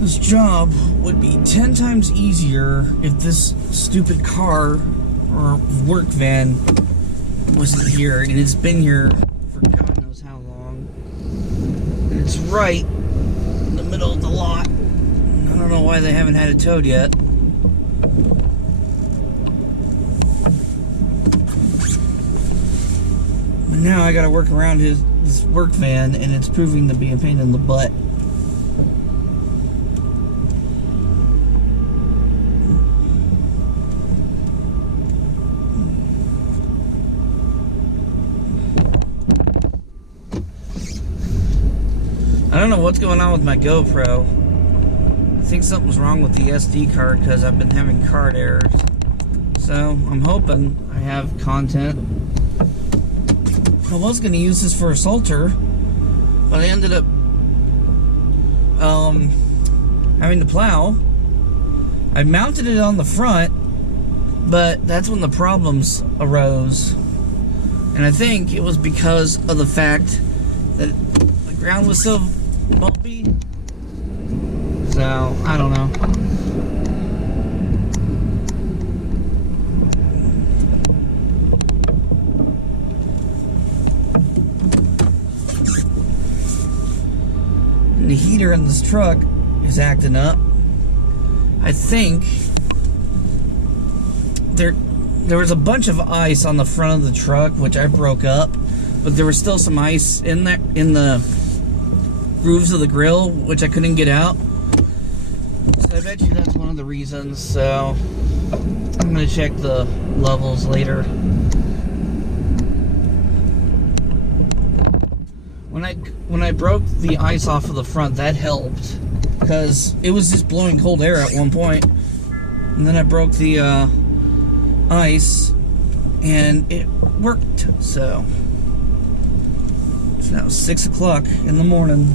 This job would be 10 times easier if this stupid car or work van wasn't here, and it's been here for God knows how long. And it's right in the middle of the lot. I don't know why they haven't had it towed yet. But now I gotta work around this work van, and it's proving to be a pain in the butt. I don't know what's going on with my GoPro. I think something's wrong with the SD card because I've been having card errors. So I'm hoping I have content. I was going to use this for a salter, but I ended up having to plow. I mounted it on the front, but that's when the problems arose. And I think it was because of the fact that the ground was so bumpy. So, I don't know. radiator in this truck is acting up. I think there was a bunch of ice on the front of the truck, which I broke up, but there was still some ice in there, in the grooves of the grill, which I couldn't get out. So I bet you that's one of the reasons. So I'm gonna check the levels later. When I broke the ice off of the front, that helped, because it was just blowing cold air at one point. And then I broke the ice, and it worked. So it's now 6 o'clock in the morning.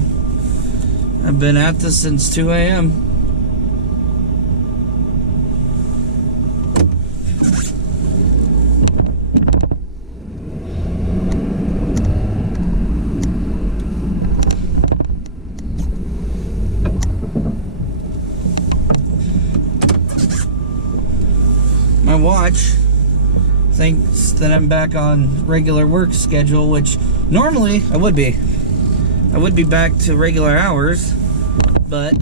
I've been at this since 2 a.m. My watch thinks that I'm back on regular work schedule, which normally I would be. I would be back to regular hours, but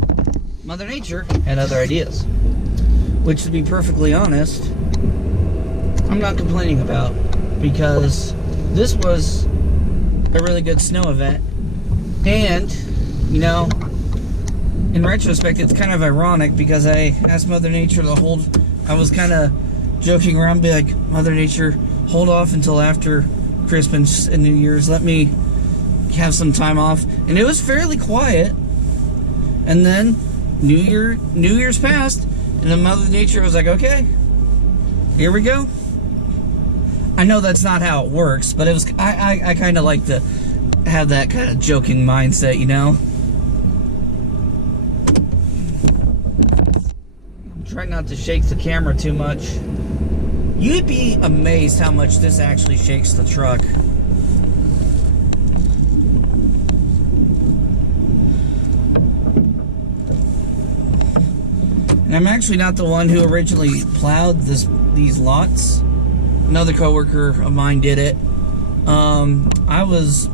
Mother Nature had other ideas, which, to be perfectly honest, I'm not complaining about, because this was a really good snow event. And, you know, in retrospect, it's kind of ironic, because I asked Mother Nature to hold, I was kind of joking around, be like, Mother Nature, hold off until after Christmas and New Year's, let me have some time off. And it was fairly quiet. And then New Year's passed, and then Mother Nature was like, okay, here we go. I know that's not how it works, but it was, I kind of like to have that kind of joking mindset, you know. Try not to shake the camera too much. You'd be amazed how much this actually shakes the truck. And I'm actually not the one who originally plowed these lots. Another coworker of mine did it. I was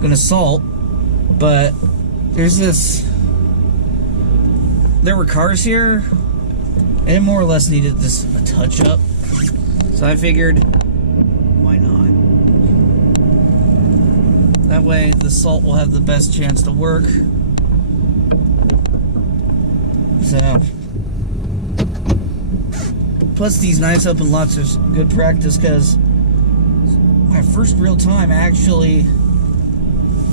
gonna salt, but there were cars here, and it more or less needed just a touch up. So I figured, why not? That way the salt will have the best chance to work. So, plus these nice open lots are good practice, because my first real time actually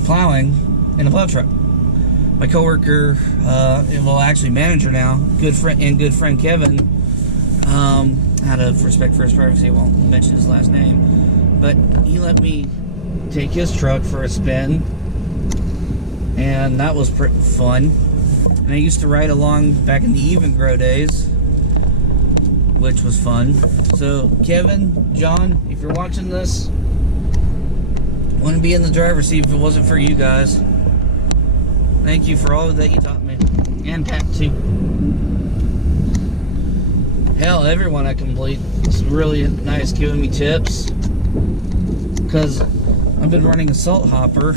plowing in a plow truck. My coworker, well, actually manager now, good friend Kevin, out of respect for his privacy, I won't mention his last name, but he let me take his truck for a spin, and that was pretty fun. And I used to ride along back in the Even Grow days, which was fun. So Kevin, John, if you're watching this, wouldn't be in the driver's seat if it wasn't for you guys. Thank you for all that you taught me. And Pat, too. Hell, everyone at Komplete is really nice giving me tips, because I've been running a salt hopper,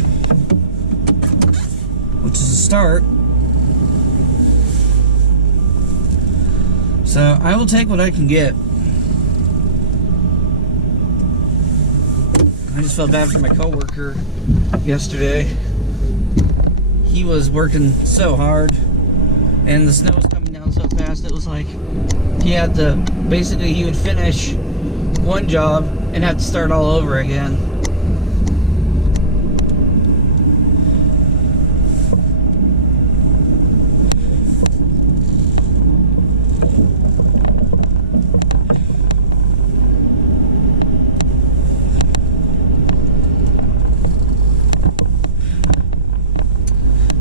which is a start. So I will take what I can get. I just felt bad for my coworker yesterday. He was working so hard, and the snow was coming down so fast, it was like he had to, basically he would finish one job and have to start all over again.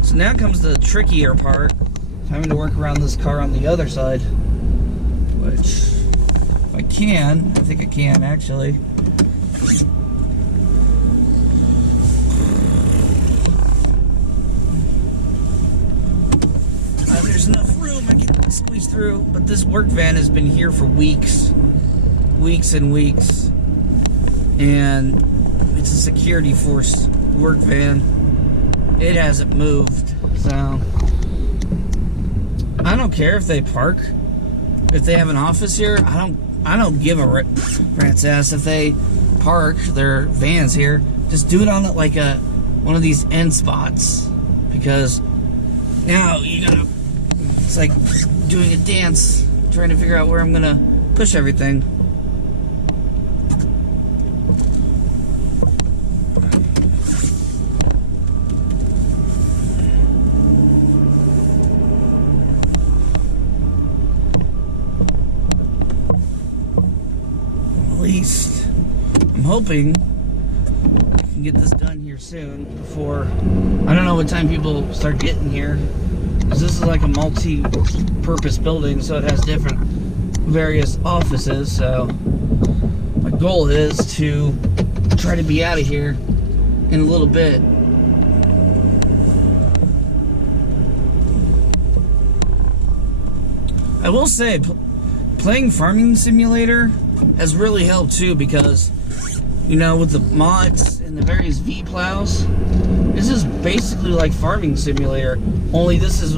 So now comes the trickier part, having to work around this car on the other side, which, if I can, I think I can actually. There's enough room, I can squeeze through, but this work van has been here for weeks and weeks, and it's a security force work van. It hasn't moved So I don't care if they park. If they have an office here, I don't give a rat's ass if they park their vans here. Just do it on like one of these end spots, because now you gotta. It's like doing a dance, trying to figure out where I'm gonna push everything. At least I'm hoping I can get this done here soon before, I don't know what time people start getting here, because this is like a multi-purpose building, so it has different various offices. So my goal is to try to be out of here in a little bit. I will say, playing Farming Simulator has really helped too, because, you know, with the mods and the various V plows, this is basically like Farming Simulator, only this is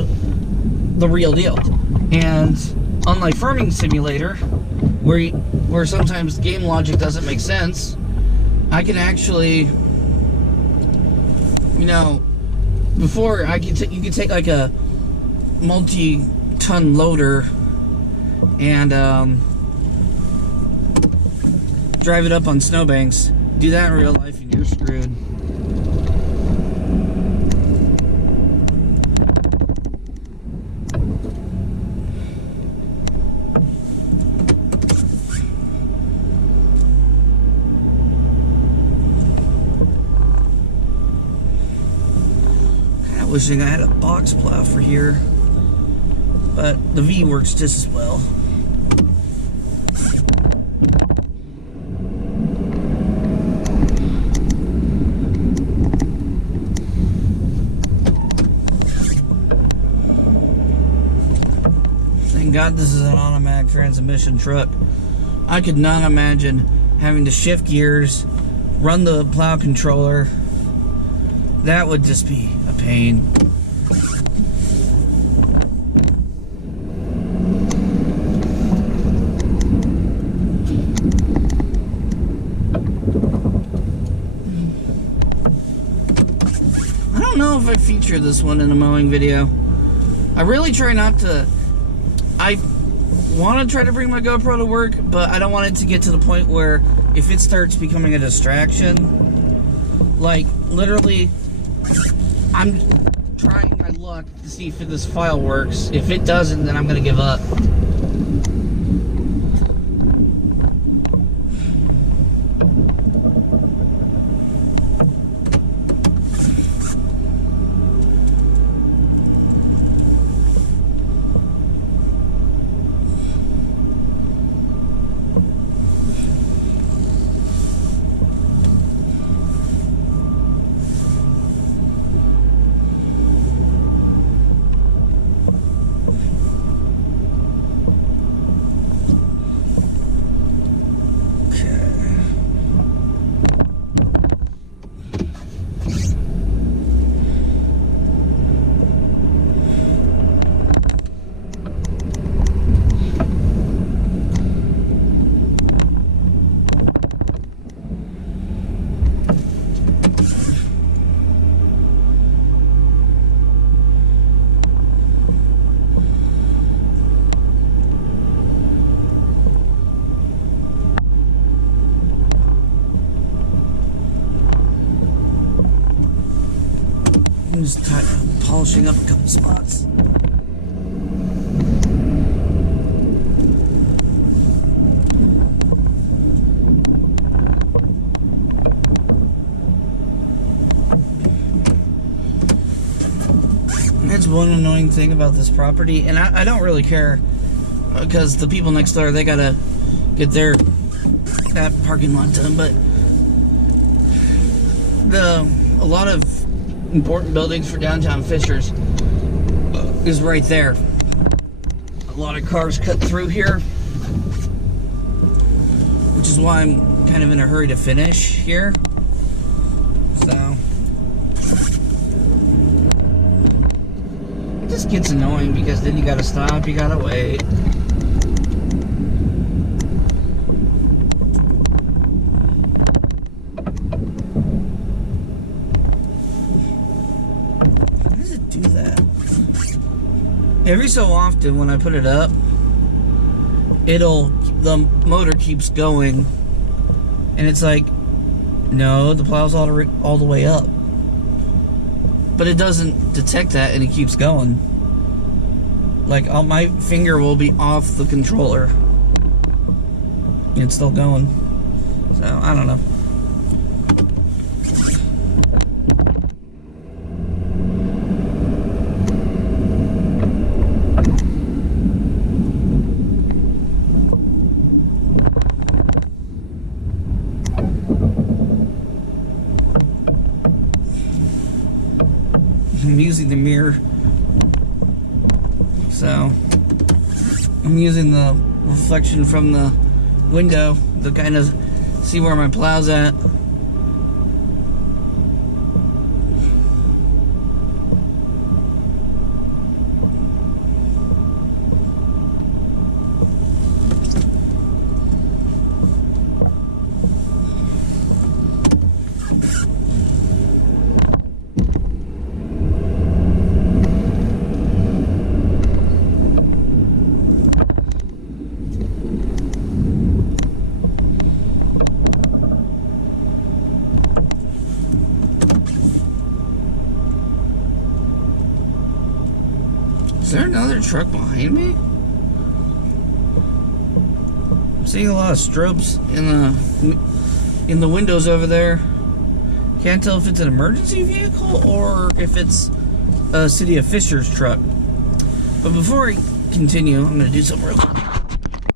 the real deal. And unlike Farming Simulator, where sometimes game logic doesn't make sense, I can actually, you know, before you could take like a multi-ton loader and drive it up on snowbanks. Do that in real life and you're screwed. Kinda wishing I had a box plow for here, but the V works just as well. God, this is an automatic transmission truck. I could not imagine having to shift gears, run the plow controller. That would just be a pain. I don't know if I feature this one in a mowing video. I really try not to. I want to try to bring my GoPro to work, but I don't want it to get to the point where if it starts becoming a distraction, like literally, I'm trying my luck to see if this file works. If it doesn't, then I'm going to give up. I'm just polishing up a couple spots. That's one annoying thing about this property, and I don't really care, because the people next door, they gotta get that parking lot done, but a lot of important buildings for downtown Fishers is right there. A lot of cars cut through here, which is why I'm kind of in a hurry to finish here. So just gets annoying because then you gotta stop, you gotta wait. How does it do that? Every so often when I put it up, the motor keeps going, and it's like, no, the plow's all the way up. But it doesn't detect that, and it keeps going. Like, my finger will be off the controller. And it's still going. So, I don't know. I'm using the mirror, so I'm using the reflection from the window to kind of see where my plow's at. Is there another truck behind me? I'm seeing a lot of strobes in the windows over there. Can't tell if it's an emergency vehicle or if it's a City of Fishers truck. But before I continue, I'm going to do something real quick.